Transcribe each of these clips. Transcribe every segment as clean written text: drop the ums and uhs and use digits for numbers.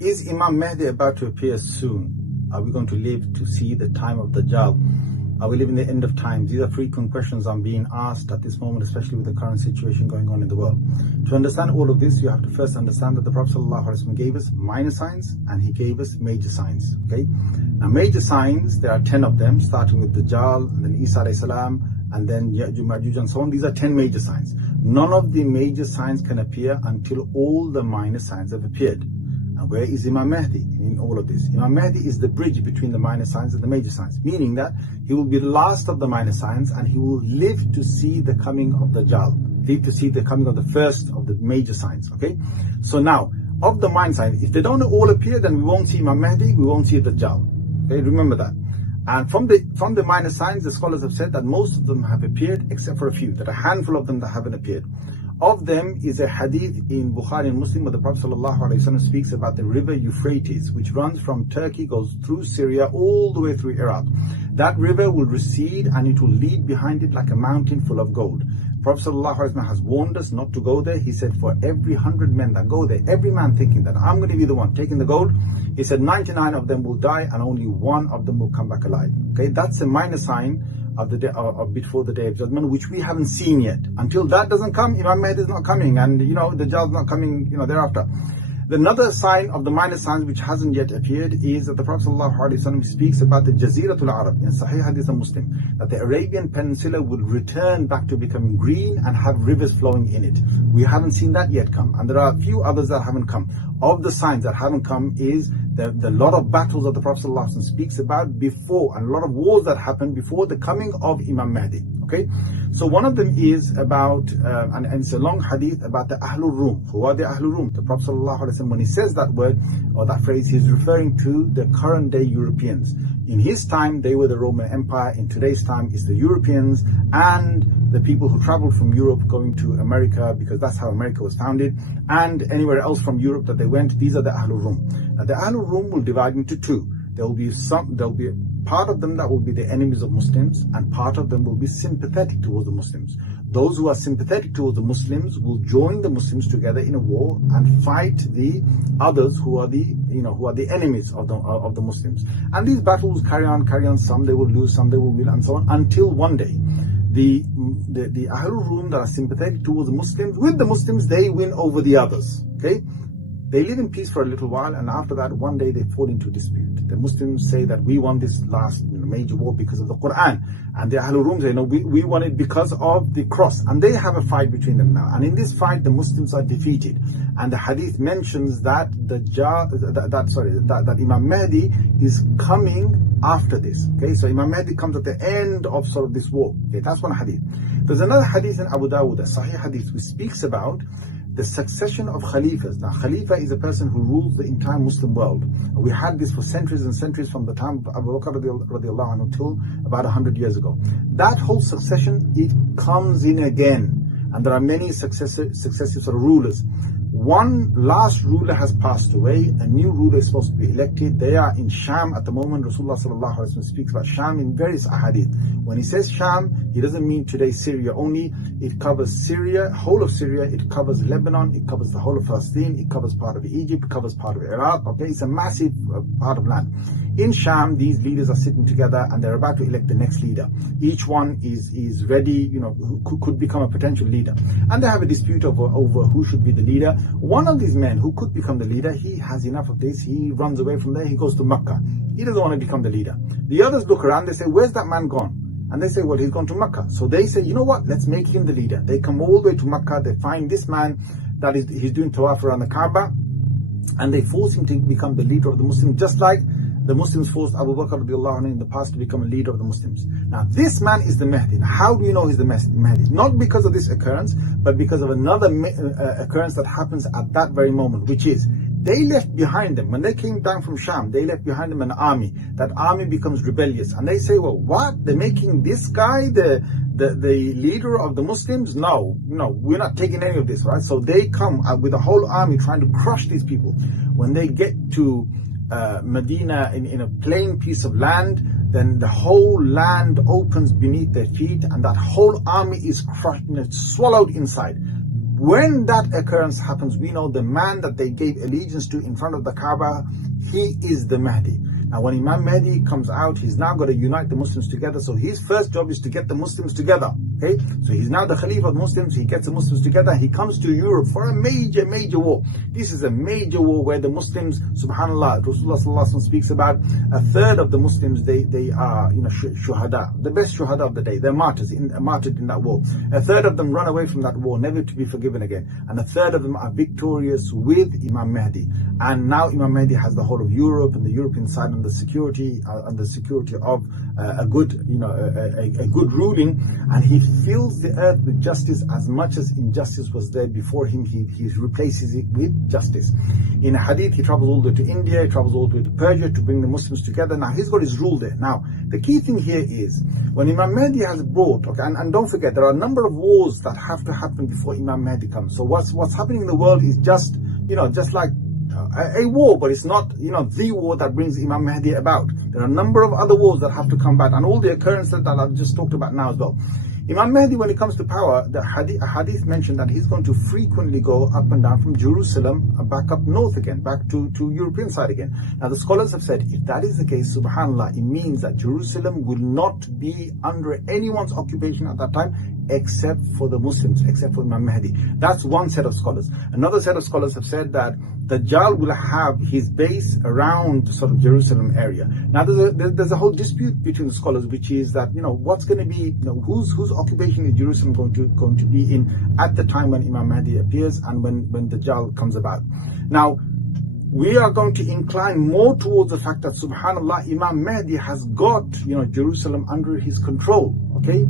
Is Imam Mahdi about to appear soon? Are we going to live to see the time of Dajjal? Are we living the end of times? These are frequent questions I'm being asked at this moment, especially with the current situation going on in the world. To understand all of this, you have to first understand that the Prophet ﷺ gave us minor signs and he gave us major signs. Okay? Now, major signs, there are 10 of them, starting with Dajjal, and then Isa alayhi salam, and then Ya'juj, Ma'juj, and so on. These are 10 major signs. None of the major signs can appear until all the minor signs have appeared. And where is Imam Mahdi in all of this? Imam Mahdi is the bridge between the minor signs and the major signs, meaning that he will be the last of the minor signs and he will live to see the coming of Dajjal, live to see the coming of the first of the major signs. Okay, so now of the minor signs, if they don't all appear, then we won't see Imam Mahdi, we won't see Dajjal. Okay, remember that. And from the minor signs, the scholars have said that most of them have appeared except for a few. There are a handful of them that haven't appeared. Of them is a hadith in Bukhari and Muslim where the Prophet ﷺ speaks about the river Euphrates, which runs from Turkey, goes through Syria, all the way through Iraq. That river will recede and it will leave behind it like a mountain full of gold. Prophet ﷺ has warned us not to go there. He said for every 100 men that go there, every man thinking that I'm going to be the one taking the gold, he said 99 of them will die and only one of them will come back alive. Okay, that's a minor sign of the day, of before the day of judgment, which we haven't seen yet. Until that doesn't come, Imam Mahdi is not coming, and the Dajjal is not coming, thereafter. Another sign of the minor signs which hasn't yet appeared is that the Prophet ﷺ speaks about the Jaziratul Arab in Sahih Hadith and Muslim, that the Arabian Peninsula will return back to becoming green and have rivers flowing in it. We haven't seen that yet come, and there are a few others that haven't come. Of the signs that haven't come is the lot of battles that the Prophet ﷺ speaks about before, and a lot of wars that happened before the coming of Imam Mahdi. Okay, so one of them is about, and it's a long hadith about the Ahlul Rum. Who are the Ahlul Rum? The Prophet ﷺ, when he says that word or that phrase, he's referring to the current day Europeans. In his time, they were the Roman Empire. In today's time, it's the Europeans and the people who traveled from Europe going to America, because that's how America was founded, and anywhere else from Europe that they went. These are the Ahlul Rum. Now, the Ahlul Rum will divide into two. There'll be part of them that will be the enemies of Muslims, and part of them will be sympathetic towards the Muslims. Those who are sympathetic towards the Muslims will join the Muslims together in a war and fight the others who are the enemies of the Muslims. And these battles carry on. Some they will lose, some they will win, and so on, until one day the Ahlul Rum that are sympathetic towards the Muslims, with the Muslims, they win over the others. Okay, they live in peace for a little while, and after that, one day they fall into dispute. The Muslims say that we won this last major war because of the Quran, and the Ahlul Rum say no, we won it because of the cross, and they have a fight between them now. And in this fight, the Muslims are defeated, and the hadith mentions that that Imam Mahdi is coming after this. Okay, so Imam Mahdi comes at the end of sort of this war. Okay, that's one hadith. There's another hadith in Abu Dawud, a Sahih hadith, which speaks about the succession of Khalifas. Now, Khalifa is a person who rules the entire Muslim world. We had this for centuries and centuries, from the time of Abu Bakr radiallahu anhu till about 100 years ago. That whole succession, it comes in again. And there are many successive sort of rulers. One last ruler has passed away, a new ruler is supposed to be elected. They are in Sham at the moment. Rasulullah sallallahu alaihi wasallam speaks about Sham in various ahadith. When he says Sham, he doesn't mean today Syria only. It covers Syria, whole of Syria, it covers Lebanon, it covers the whole of Palestine, it covers part of Egypt, it covers part of Iraq. Okay, it's a massive part of land. In Sham, these leaders are sitting together and they're about to elect the next leader. Each one is ready, who could become a potential leader. And they have a dispute over who should be the leader. One of these men who could become the leader, he has enough of this, he runs away from there, he goes to Makkah. He doesn't want to become the leader. The others look around, they say, where's that man gone? And they say, well, he's gone to Makkah. So they say, you know what, let's make him the leader. They come all the way to Makkah, they find this man he's doing tawaf around the Kaaba, and they force him to become the leader of the Muslims, just like the Muslims forced Abu Bakr radiallahu anhu in the past to become a leader of the Muslims. Now, this man is the Mahdi. Now, how do you know he's the Mahdi? Not because of this occurrence, but because of another occurrence that happens at that very moment, which is, they left behind them, when they came down from Sham, they left behind them an army. That army becomes rebellious. And they say, well, what? They're making this guy the leader of the Muslims? No, we're not taking any of this, right? So they come with a whole army trying to crush these people. When they get to Medina in a plain piece of land, then the whole land opens beneath their feet and that whole army is crushed, swallowed inside. when that occurrence happens, we know the man that they gave allegiance to in front of the Kaaba, he is the Mahdi. Now when Imam Mahdi comes out, he's now got to unite the Muslims together. So his first job is to get the Muslims together. Okay, so he's now the Khalifa of Muslims. He gets the Muslims together. He comes to Europe for a major war. This is a major war where the Muslims, subhanallah, Rasulullah sallallahu alaihi wasallam speaks about a third of the Muslims, they are, shuhada, the best shuhada of the day. They're martyrs, martyred in that war. A third of them run away from that war, never to be forgiven again. And a third of them are victorious with Imam Mahdi. And now Imam Mahdi has the whole of Europe and the European side under security of a good ruling, and he fills the earth with justice. As much as injustice was there before him, he replaces it with justice. In a hadith, he travels all the way to India, he travels all the way to Persia to bring the Muslims together. Now he's got his rule there. Now the key thing here is when Imam Mahdi has brought, and don't forget, there are a number of wars that have to happen before Imam Mahdi comes. So what's happening in the world is just like a war, but it's not the war that brings Imam Mahdi about. There are a number of other wars that have to come back, and all the occurrences that I've just talked about now as well. Imam Mahdi, when it comes to power, the hadith mentioned that he's going to frequently go up and down from Jerusalem back up north again, back to European side again. Now the scholars have said, if that is the case, subhanallah, it means that Jerusalem will not be under anyone's occupation at that time except for the Muslims, except for Imam Mahdi. That's one set of scholars. Another set of scholars have said that Dajjal will have his base around sort of Jerusalem area. Now there's a whole dispute between the scholars, which is that what's going to be whose occupation is Jerusalem going to be in at the time when Imam Mahdi appears and when Dajjal comes about. Now we are going to incline more towards the fact that subhanallah, Imam Mahdi has got Jerusalem under his control. Okay,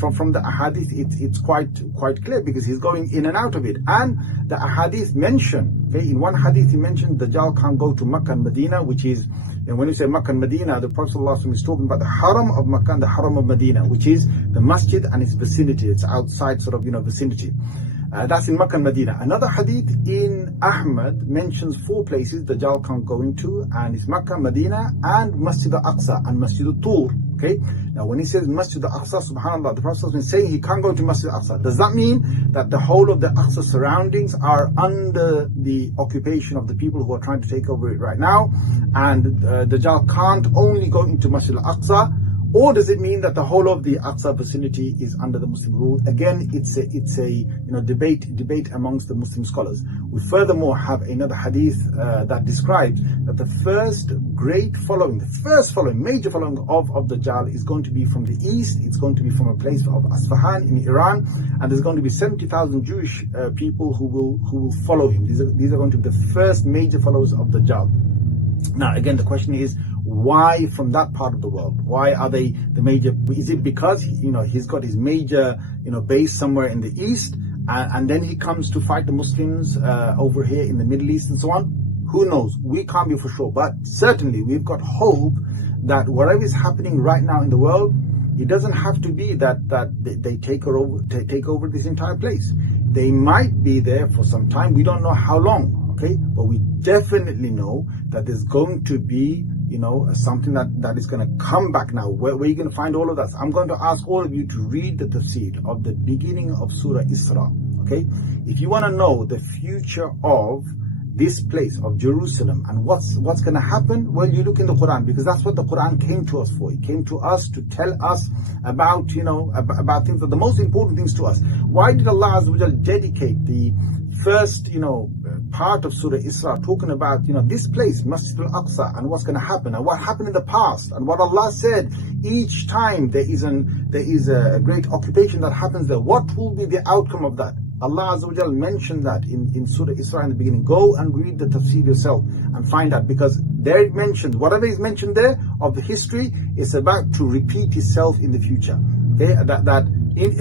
from the ahadith, it's quite clear because he's going in and out of it. And the ahadith mention, okay, in one hadith he mentioned Dajjal can't go to Makkah and Medina, which is, and when you say Makkah and Medina, the Prophet ﷺ is talking about the Haram of Makkah and the Haram of Medina, which is the masjid and its vicinity. It's outside sort of vicinity. That's in Makkah and Medina. Another hadith in Ahmad mentions 4 places Dajjal can't go into, and it's Makkah, Medina, and Masjid al-Aqsa and Masjid al-Tur. Okay, now when he says Masjid al-Aqsa, subhanallah, the Prophet is saying he can't go to Masjid al-Aqsa. Does that mean that the whole of the Aqsa surroundings are under the occupation of the people who are trying to take over it right now, and Dajjal can't only go into Masjid al-Aqsa? Or does it mean that the whole of the Aqsa vicinity is under the Muslim rule? Again, it's a debate amongst the Muslim scholars. We furthermore have another hadith that describes that the first major following of Dajjal is going to be from the east. It's going to be from a place of Asfahan in Iran, and there's going to be 70,000 Jewish people who will follow him. These are going to be the first major followers of Dajjal. Now, again, the question is, why from that part of the world? Why are they the major? Is it because he's got his major base somewhere in the east, and then he comes to fight the Muslims over here in the Middle East and so on? Who knows? We can't be for sure, but certainly we've got hope that whatever is happening right now in the world, it doesn't have to be that they take over this entire place. They might be there for some time. We don't know how long. Okay, but we definitely know that there's going to be something that is going to come back. Now where are you going to find all of that? I'm going to ask all of you to read the tafsir of the beginning of Surah Isra. Okay, if you want to know the future of this place of Jerusalem and what's going to happen, well, you look in the Quran, because that's what the Quran came to us for. It came to us to tell us about about things, that the most important things to us. Why did Allah Azza wa Jal dedicate the first part of Surah Isra talking about this place, Masjid al-Aqsa, and what's going to happen and what happened in the past, and what Allah said each time there is a great occupation that happens there, what will be the outcome of that? Allah Azza wa Jal mentioned that in Surah Isra in the beginning. Go and read the tafsir yourself and find out, because there it mentions, whatever is mentioned there of the history is about to repeat itself in the future. Okay,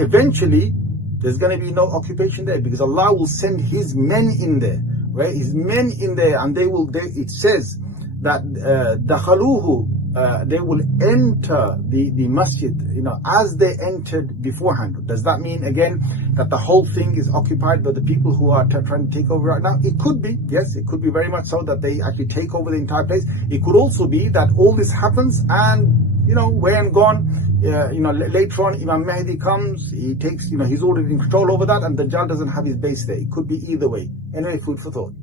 eventually there's going to be no occupation there, because Allah will send His men in there, right? His men in there, and it says that they will enter the masjid, as they entered beforehand. Does that mean again that the whole thing is occupied by the people who are trying to take over right now? It could be, yes, it could be very much so that they actually take over the entire place. It could also be that all this happens and when gone, later on, Imam Mahdi comes, he takes, he's already in control over that, and Dajjal doesn't have his base there. It could be either way. Anyway, food for thought.